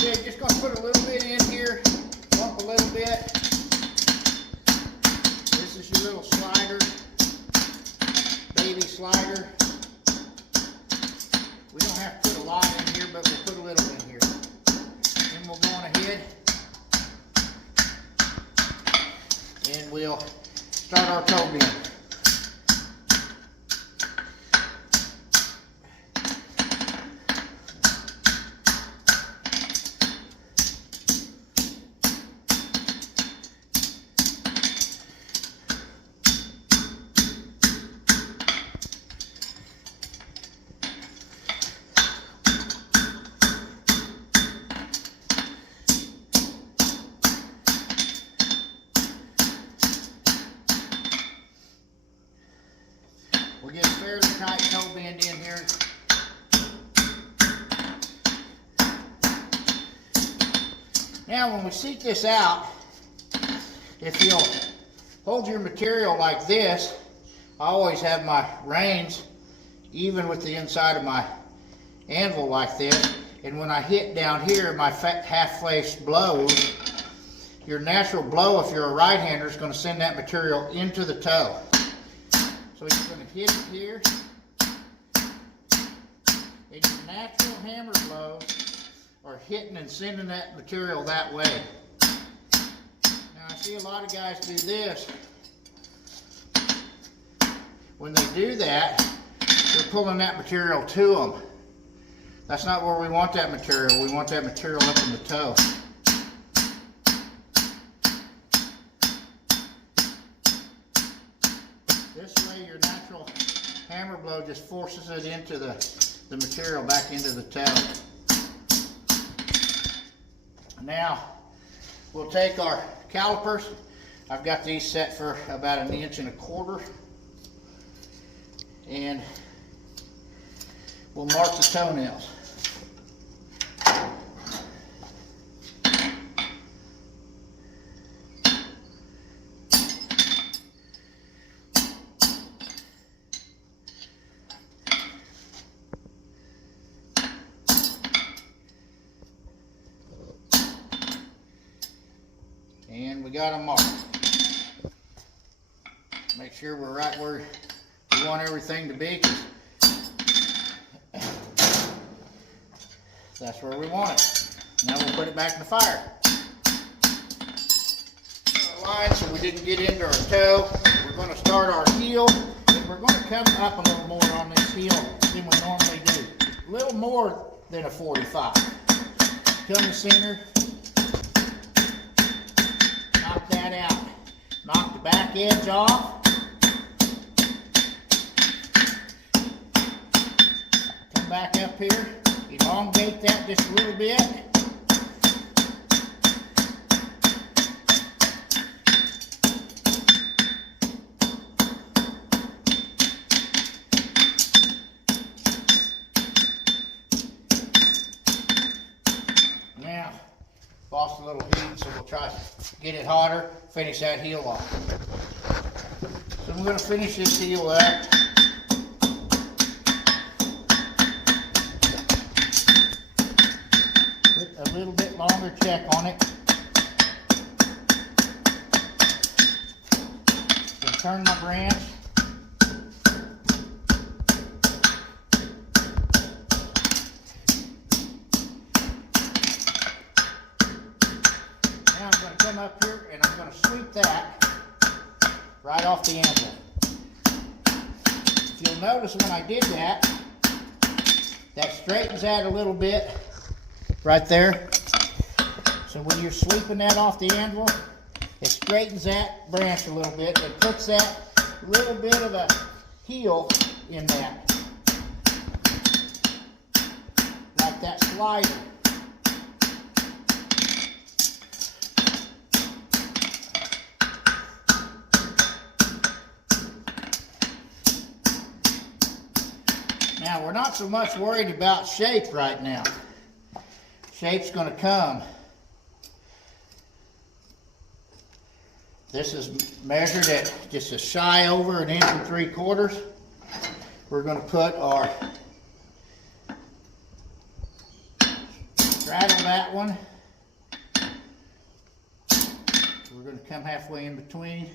said, just going to put a little bit in here, bump a little bit. This is your little slider, baby slider. We don't have to put a lot in here, but we'll put a little in here. Then we'll go on ahead and we'll start our toe bend. We'll get a fairly tight toe bend in here. Now when we seat this out, if you'll hold your material like this, I always have my reins even with the inside of my anvil like this, and when I hit down here, my half-face blows. Your natural blow, if you're a right-hander, is going to send that material into the toe. So you're going to hit it here, and your natural hammer blows are hitting and sending that material that way. Now I see a lot of guys do this. When they do that, they're pulling that material to them. That's not where we want that material. We want that material up in the toe. This way your natural hammer blow just forces it into the material back into the toe. Now we'll take our calipers. I've got these set for about 1.25 inches. And we'll mark the toenails. And we got them marked. Make sure we're right where we want everything to be. That's where we want it. Now we'll put it back in the fire. Our line so we didn't get into our toe. We're going to start our heel, and we're going to come up a little more on this heel than we normally do. A little more than a 45. Come to center. Knock that out. Knock the back edge off. Come back up here. Elongate that just a little bit. Now, lost a little heat, so we'll try to get it hotter, finish that heel off. So I'm going to finish this heel up. A little bit longer check on it. So turn my branch. Now I'm going to come up here and I'm going to sweep that right off the anvil. If you'll notice when I did that, that straightens out a little bit. Right there. So when you're sweeping that off the anvil, it straightens that branch a little bit. It puts that little bit of a heel in that. Like that slider. Now we're not so much worried about shape right now. Shape's going to come. This is measured at just a shy over 1 3/4 inches. We're going to put our straddle that one. We're going to come halfway in between.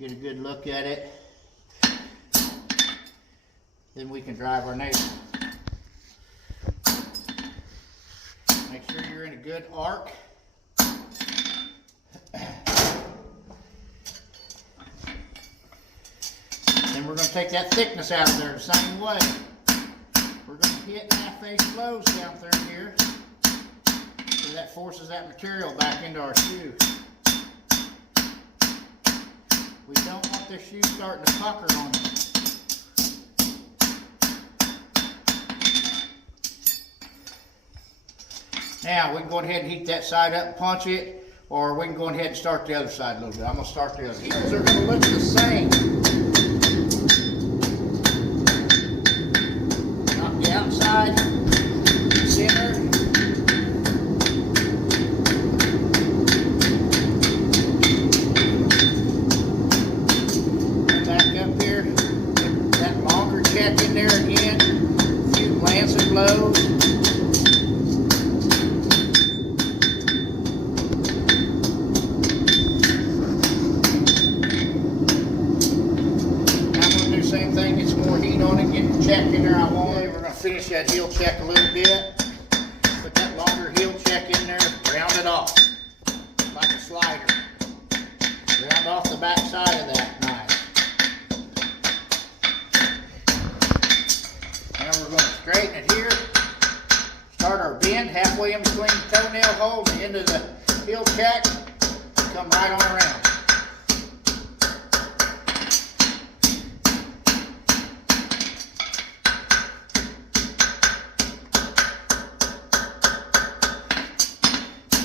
Get a good look at it. Then we can drive our nail. Make sure you're in a good arc. Then we're going to take that thickness out of there the same way. We're going to hit half-face blows down through here. So that forces that material back into our shoe. We don't want the shoe starting to pucker on us. Now we can go ahead and heat that side up and punch it, or we can go ahead and start the other side a little bit. I'm going to start the other. Heels are going to look the same. Knock the outside, center. Back up here. Get that longer check in there again. A few glancing blows. Check in there. We're going to finish that heel check a little bit. Put that longer heel check in there. Round it off like a slider. Round off the back side of that knife. Now we're going to straighten it here. Start our bend halfway in between the toenail hole and the end of the heel check. Come right on around.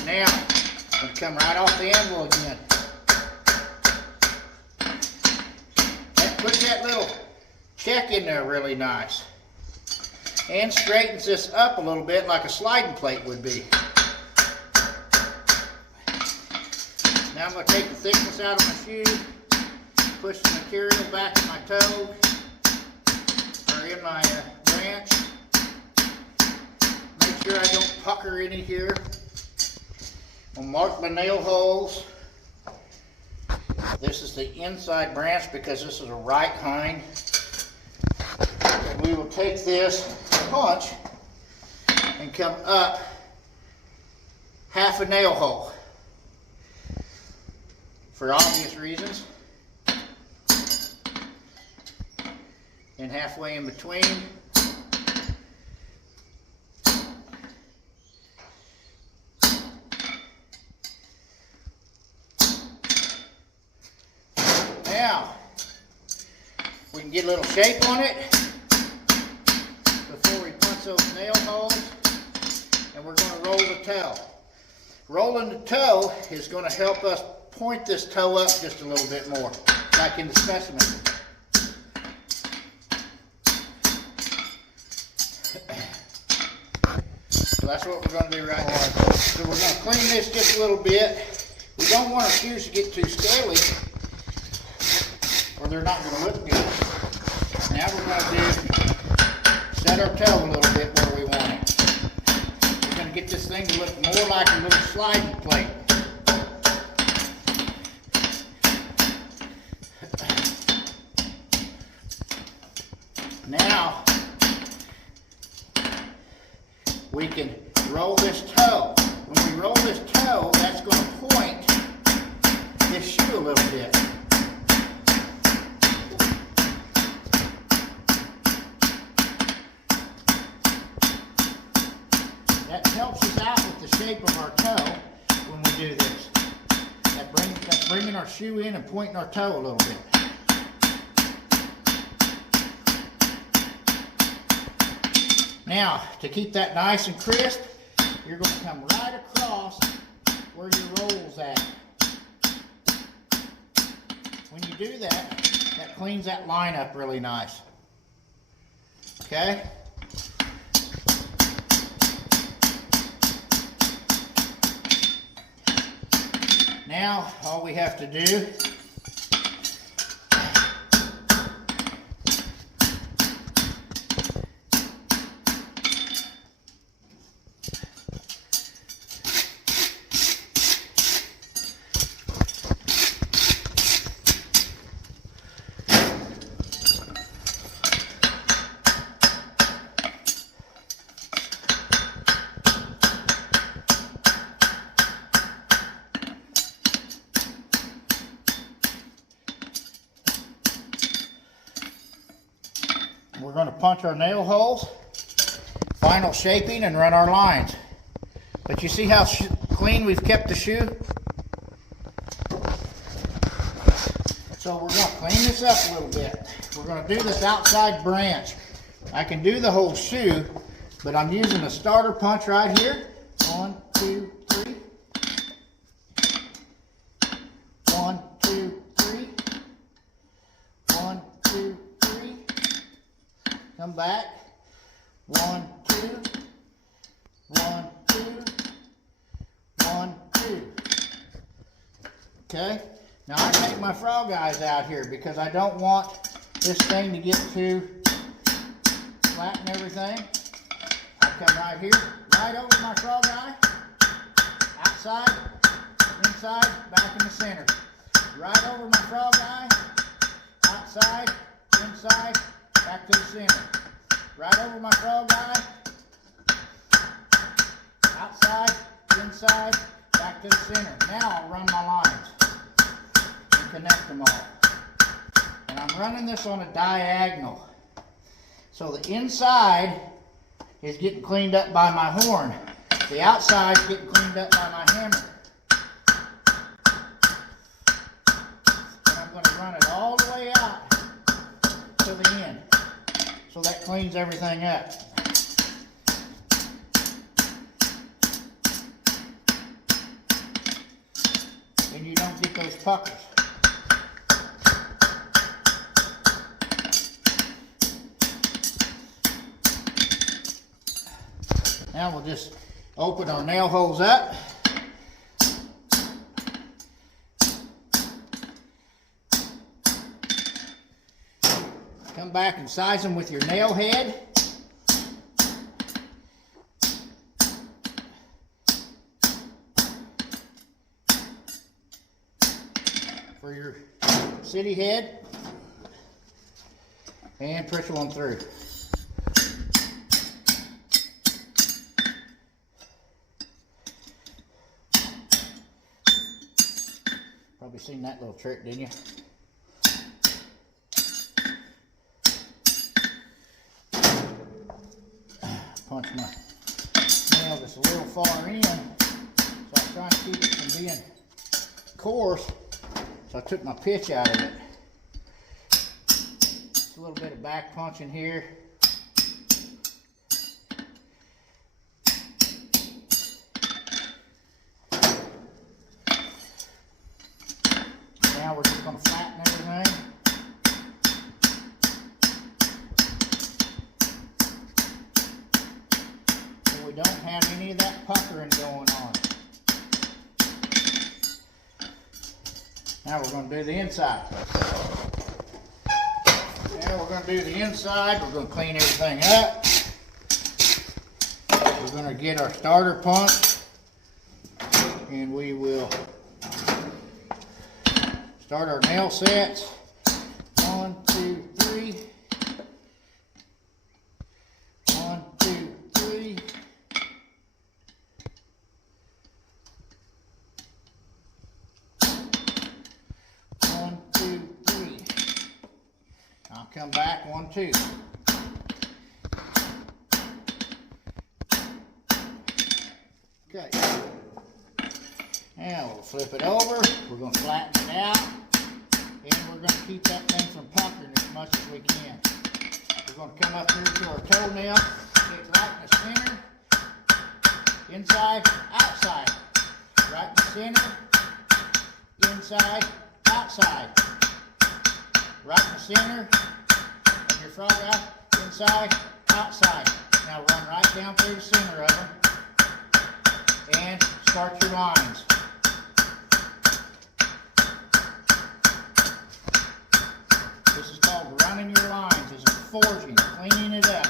Now, I'm going to come right off the anvil again. That puts that little check in there really nice. And straightens this up a little bit like a sliding plate would be. Now I'm going to take the thickness out of my shoe, push the material back in my toe, or in my branch. Make sure I don't pucker any here. I'll mark my nail holes. This is the inside branch because this is a right hind. And we will take this punch and come up half a nail hole for obvious reasons. And halfway in between. Now, we can get a little shape on it before we punch those nail holes, and we're going to roll the toe. Rolling the toe is going to help us point this toe up just a little bit more, like in the specimen. So that's what we're going to do right now. So we're going to clean this just a little bit. We don't want our shoes to get too scaly, or they're not going to look good. Now we're going to set our toe a little bit where we want it. We're going to get this thing to look more like a little sliding plate. Now we can roll this toe. When we roll this toe, that's going to point this shoe a little bit. That helps us out with the shape of our toe when we do this. That's bringing our shoe in and pointing our toe a little bit. Now, to keep that nice and crisp, you're going to come right across where your roll's at. When you do that, that cleans that line up really nice. Okay? Now, all we have to do we're going to punch our nail holes, final shaping, and run our lines. But you see how clean we've kept the shoe? So we're going to clean this up a little bit. We're going to do this outside branch. I can do the whole shoe, but I'm using a starter punch right here. 1, 2, 3. 1, 2, 3. 1, 2, 3. Come back. 1, 2. 1, 2. 1, 2. Okay. Now I take my frog eyes out here because I don't want this thing to get too flat and everything. I come right here, right over my frog eye, outside, inside, back in the center. Right over my frog eye, outside, inside, back to the center. Right over my frog eye, outside, inside, back to the center. Now I'll run my lines and connect them all. And I'm running this on a diagonal. So the inside is getting cleaned up by my horn. The outside is getting cleaned up by my hammer. And I'm going to run it all the way out to the end. So that cleans everything up. And you don't get those puckers. Now we'll just open our nail holes up. Come back and size them with your nail head. For your city head. And push one through. Probably seen that little trick, didn't you? Punch my nail just a little far in, so I'm trying to keep it from being coarse. So I took my pitch out of it. Just a little bit of back punching here. Now we're just going to flatten everything. So we don't have any of that puckering going on. Now we're going to do the inside. Now we're going to do the inside. We're going to clean everything up. We're going to get our starter punch. And we will start our nail sets. 1, 2, 3. 1, 2, 3. 1, 2, 3. I'll come back. 1, 2. Okay. Now we'll flip it over. We're going to flatten it out. And we're going to keep that thing from puckering as much as we can. We're going to come up here to our toenail. Get right in the center. Inside, outside. Right in the center. Inside, outside. Right in the center. And your frog eye. Inside, outside. Now run right down through the center of them. And start your lines. This is called running your lines. This is forging, cleaning it up.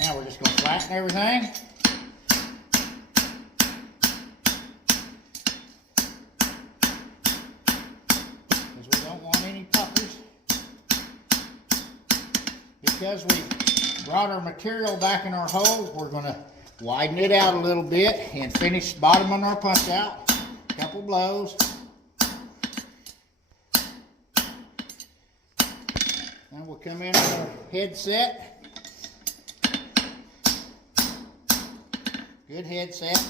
Now we're just going to flatten everything. Because we don't want any puckers. Because we brought our material back in our holes, we're going to Widen it out a little bit and finish bottom on our punch out. Couple blows. Then we'll come in on our headset. Good headset.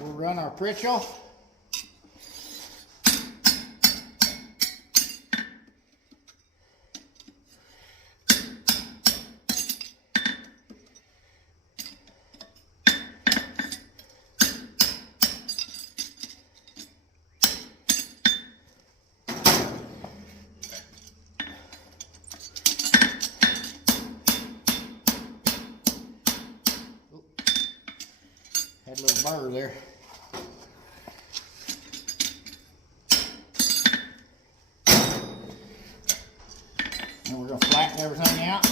We'll run our Pritchell. Had a little burr there. And we're going to flatten everything out.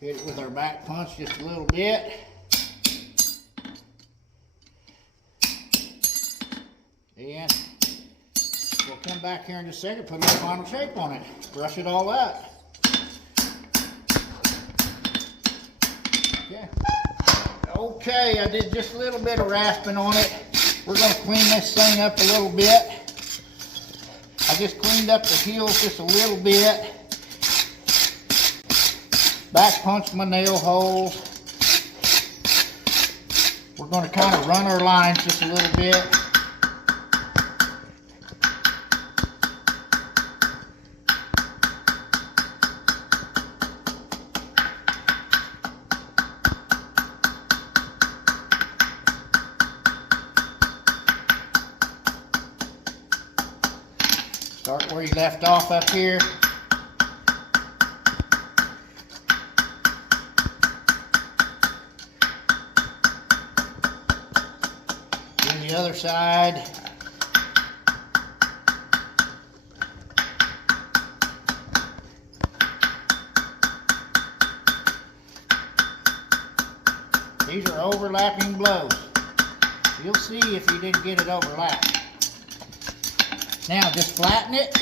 Hit it with our back punch just a little bit. And we'll come back here in just a second, put a little final shape on it. Brush it all up. Okay. Okay, I did just a little bit of rasping on it. We're going to clean this thing up a little bit. I just cleaned up the heels just a little bit. Back punched my nail holes. We're going to kind of run our lines just a little bit. Start where you left off up here. Do the other side. These are overlapping blows. You'll see if you didn't get it overlapped. Now just flatten it.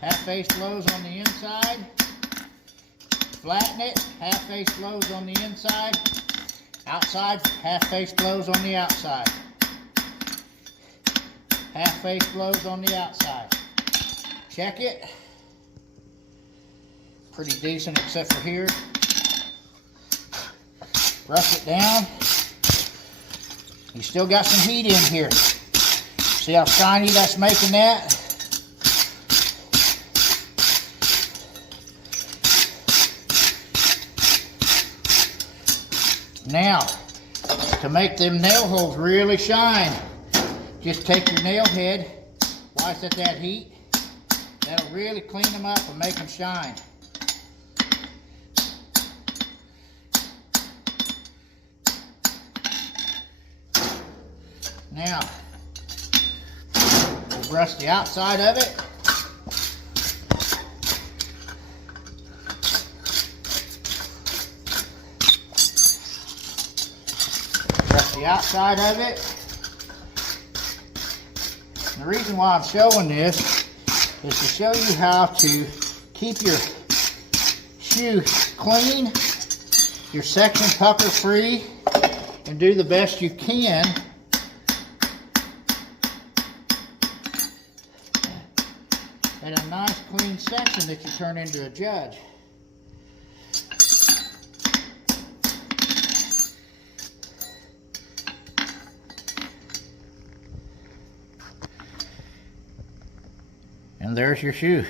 Half-face blows on the inside. Flatten it. Half-face blows on the inside. Outside, half-face blows on the outside. Half-face blows on the outside. Check it. Pretty decent except for here. Brush it down. You still got some heat in here. See how shiny that's making that? Now, to make them nail holes really shine, just take your nail head, slice at that heat. That'll really clean them up and make them shine. Now, we'll brush the outside of it. Brush the outside of it. And the reason why I'm showing this is to show you how to keep your shoe clean, your section pucker free, and do the best you can at a nice clean section that you turn into a judge. And there's your shoe.